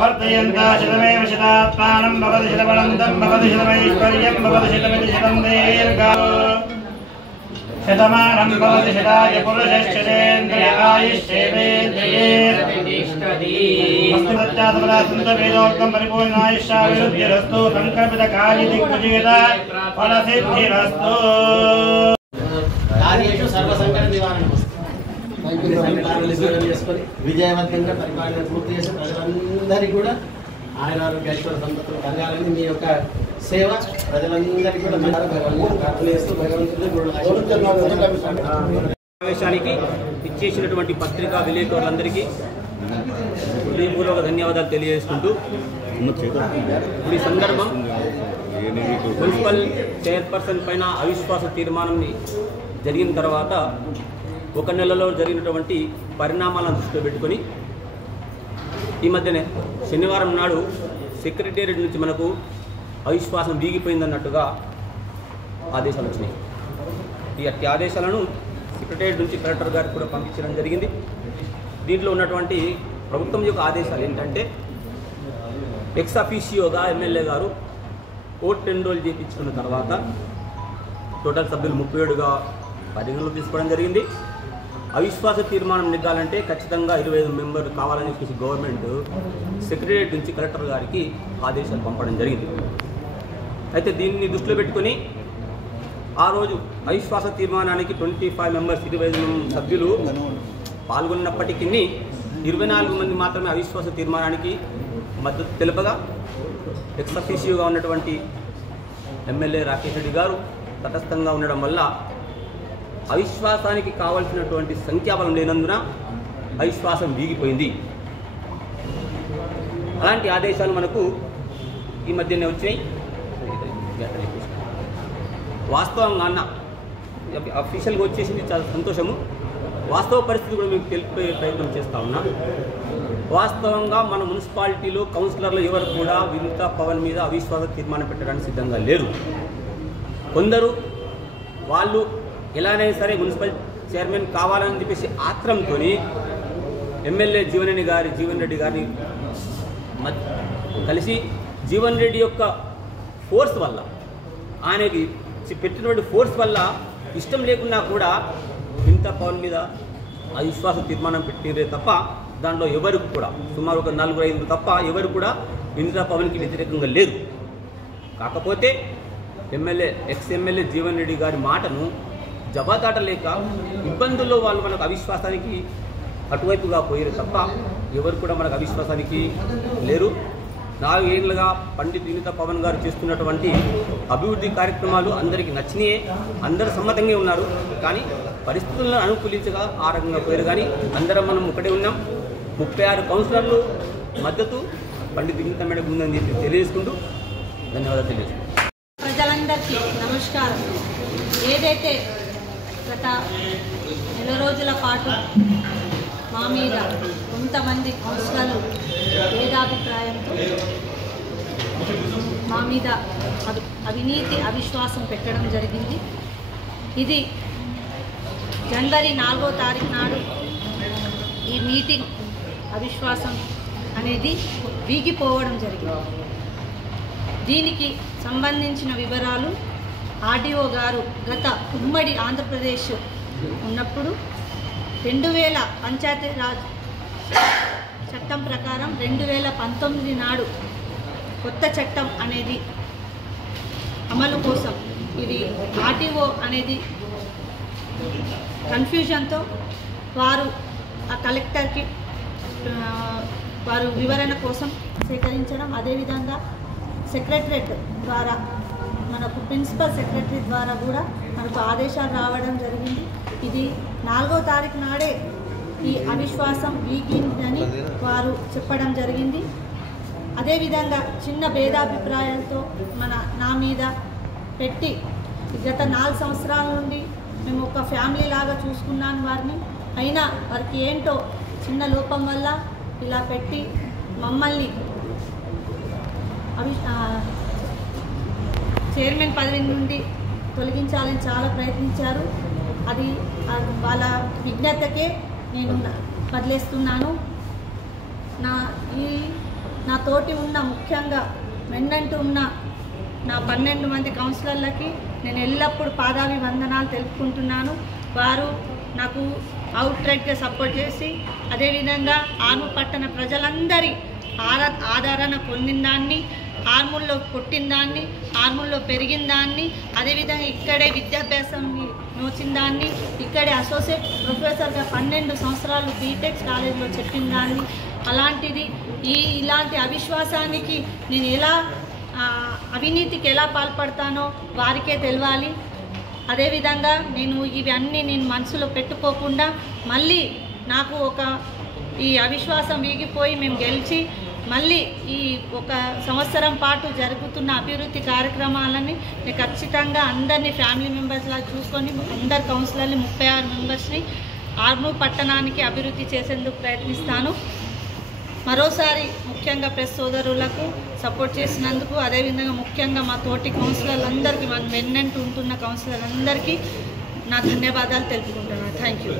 वर्तयन्ता शतमेव शतात्मानं भवति शतमनन्तं भवति शतमैश्वर्यं भवति शतमिति शतं दीर्घं शतमानं भवति शताय पुरुषश्चतेन्द्रिय आयुष्येवेन्द्रिये वेदोक्तं परिपूर्णायुष्याभिवृद्धिरस्तु संकल्पितकार्यदिग्विजयता फलसिद्धिरस्तु కార్యేషు సర్వసంకట నివారణమస్తు. విజయవంతంగా పరిపాలన పూర్తి చేసి ప్రజలందరికీ కూడా ఆయన ఆరోగ్యేశ్వర సంపత్తులు కలగాలని మీ యొక్క సేవ ప్రజలందరికీ కూడా ప్రార్థనేస్తూ సమావేశానికి ఇచ్చేసినటువంటి పత్రికా విలేకరులందరికీ హృదయపూర్వక ధన్యవాదాలు తెలియజేసుకుంటూ ఈ సందర్భం మున్సిపల్ చైర్పర్సన్ పైన అవిశ్వాస తీర్మానం జరిగిన తర్వాత ఒక నెలలో జరిగినటువంటి పరిణామాలను దృష్టిలో పెట్టుకొని ఈ మధ్యనే శనివారం నాడు సెక్రటేరియట్ నుంచి మనకు అవిశ్వాసం వీగిపోయిందన్నట్టుగా ఆదేశాలు వచ్చినాయి. ఈ అట్టి ఆదేశాలను సెక్రటేరియట్ నుంచి కలెక్టర్ గారికి కూడా పంపించడం జరిగింది. దీంట్లో ఉన్నటువంటి ప్రభుత్వం యొక్క ఆదేశాలు ఏంటంటే ఎక్స్ అఫీషియోగా ఎమ్మెల్యే గారు ఓట్ ఎన్రోల్ చేయించుకున్న తర్వాత టోటల్ సభ్యులు 37గా పరిగణలో తీసుకోవడం జరిగింది. అవిశ్వాస తీర్మానం నెగ్గాలంటే ఖచ్చితంగా 25 మెంబర్లు కావాలని చెప్పేసి గవర్నమెంట్ సెక్రటేరియట్ నుంచి కలెక్టర్ గారికి ఆదేశాలు పంపడం జరిగింది. అయితే దీన్ని దృష్టిలో పెట్టుకొని ఆ రోజు అవిశ్వాస తీర్మానానికి 25 మెంబర్స్ 25 సభ్యులు పాల్గొన్నప్పటికీ 24 మంది మాత్రమే అవిశ్వాస తీర్మానానికి మద్దతు తెలుపగా ఎక్స్ అఫీషియోగా ఉన్నటువంటి ఎమ్మెల్యే రాకేష్ రెడ్డి గారు తటస్థంగా ఉండడం వల్ల అవిశ్వాసానికి కావాల్సినటువంటి సంఖ్యాబలం లేనందున అవిశ్వాసం వీగిపోయింది. అలాంటి ఆదేశాలు మనకు ఈ మధ్యనే వచ్చినాయి. వాస్తవంగా అన్న అఫీషియల్గా వచ్చేసింది, చాలా సంతోషము. వాస్తవ పరిస్థితి కూడా మీకు తెలిపే ప్రయత్నం చేస్తూ ఉన్నా. వాస్తవంగా మన మున్సిపాలిటీలో కౌన్సిలర్లు ఎవరు కూడా వినూత పవన్ మీద అవిశ్వాస తీర్మానం పెట్టడానికి సిద్ధంగా లేరు. కొందరు వాళ్ళు ఎలానైనా సరే మున్సిపల్ చైర్మన్ కావాలని చెప్పేసి ఆత్రంతో ఎమ్మెల్యే జీవన్ రెడ్డి గారిని కలిసి జీవన్ రెడ్డి యొక్క ఫోర్స్ వల్ల, ఆయనకి పెట్టినటువంటి ఫోర్స్ వల్ల ఇష్టం లేకున్నా కూడా వినూత పవన్ మీద అవిశ్వాస తీర్మానం పెట్టిరే తప్ప దాంట్లో ఎవరు కూడా సుమారు ఒక 4-5 తప్ప ఎవరు కూడా వినూత పవన్కి వ్యతిరేకంగా లేరు. కాకపోతే ఎక్స్ ఎమ్మెల్యే జీవన్ రెడ్డి గారి మాటను జవాదాటలేక ఇబ్బందుల్లో వాళ్ళు మనకు అవిశ్వాసానికి అటువైపుగా పోయారు తప్ప ఎవరు కూడా మనకు అవిశ్వాసానికి లేరు. 4 ఏళ్ళుగా పండిత్ వినూత పవన్ గారు చేస్తున్నటువంటి అభివృద్ధి కార్యక్రమాలు అందరికీ నచ్చినాయే, అందరూ సమ్మతంగా ఉన్నారు. కానీ పరిస్థితులను అనుకూలించగా ఆ రకంగా పోయారు. కానీ అందరం మనం ఒకటే ఉన్నాం. 36 కౌన్సిలర్లు మద్దతు పండిత్ వినూత మేడకు ఉందని చెప్పి తెలియజేసుకుంటూ ధన్యవాదాలు తెలియజేసుకుంటాం. ప్రజలందరికీ నమస్కారం. ఏదైతే గత నెల రోజుల పాటు మా మీద కొంతమంది కౌన్సిలర్లు భేదాభిప్రాయంతో మా మీద అవినీతి అవిశ్వాసం పెట్టడం జరిగింది. ఇది జనవరి 4వ తారీఖు నాడు ఈ మీటింగ్ అవిశ్వాసం అనేది వీగిపోవడం జరిగింది. దీనికి సంబంధించిన వివరాలు ఆర్డీఓ గారు గత ఉమ్మడి ఆంధ్రప్రదేశ్ ఉన్నప్పుడు 2000 పంచాయతీరాజ్ చట్టం ప్రకారం 2019 నాడు కొత్త చట్టం అనేది అమలు కోసం ఇది ఆర్డీఓ అనేది కన్ఫ్యూజన్తో వారు ఆ కలెక్టర్కి వారు వివరణ కోసం సేకరించడం, అదేవిధంగా సెక్రటరేట్ ద్వారా మనకు ప్రిన్సిపల్ సెక్రటరీ ద్వారా కూడా మనకు ఆదేశాలు రావడం జరిగింది. ఇది 4వ తారీఖు నాడే ఈ అవిశ్వాసం వీగిందని వారు చెప్పడం జరిగింది. అదేవిధంగా చిన్న భేదాభిప్రాయాలతో నా మీద పెట్టి గత 4 సంవత్సరాల నుండి మేము ఒక ఫ్యామిలీ లాగా చూసుకున్నాను వారిని. అయినా వారికి ఏంటో చిన్న లోపం వల్ల ఇలా పెట్టి మమ్మల్ని చైర్మన్ పదవి నుండి తొలగించాలని చాలా ప్రయత్నించారు. అది వాళ్ళ విజ్ఞతకే నేను వదిలేస్తున్నాను. నా తోటి ఉన్న ముఖ్యంగా వెన్నంటూ ఉన్న నా 12 మంది కౌన్సిలర్లకి నేను ఎల్లప్పుడూ పాదాభివందనాలు తెలుపుకుంటున్నాను. వారు నాకు అవుట్రైట్గా సపోర్ట్ చేసి అదేవిధంగా ఆర్మూర్ పట్టణ ప్రజలందరి ఆదరణ పొందిన దాన్ని, ఆర్మూర్లో పుట్టిన దాన్ని, ఆర్మూర్లో పెరిగిన దాన్ని, అదేవిధంగా ఇక్కడే విద్యాభ్యాసం నోచిన దాన్ని, ఇక్కడే అసోసియేట్ ప్రొఫెసర్గా 12 సంవత్సరాలు బీటెక్ కాలేజీలో చెప్పిన దాన్ని, అలాంటిది ఇలాంటి అవిశ్వాసానికి నేను ఎలా అవినీతికి ఎలా పాల్పడతానో వారికే తెలియాలి. అదేవిధంగా ఇవన్నీ నేను మనసులో పెట్టుకోకుండా మళ్ళీ నాకు ఈ అవిశ్వాసం వీగిపోయి మేము గెలిచి మళ్ళీ ఈ 1 సంవత్సరం పాటు జరుగుతున్న అభివృద్ధి కార్యక్రమాలని నేను ఖచ్చితంగా అందరినీ ఫ్యామిలీ మెంబర్స్లా చూసుకొని అందరు కౌన్సిలర్ని 36 మెంబర్స్ని ఆర్మూర్ పట్టణానికి అభివృద్ధి చేసేందుకు ప్రయత్నిస్తాను. మరోసారి ముఖ్యంగా ప్రెస్ సోదరులకు సపోర్ట్ చేసినందుకు, అదేవిధంగా ముఖ్యంగా మా తోటి కౌన్సిలర్లందరికీ, మన వెన్నంటూ ఉంటున్న కౌన్సిలర్లందరికీ నా ధన్యవాదాలు తెలుపుకుంటున్నాను. Thank you.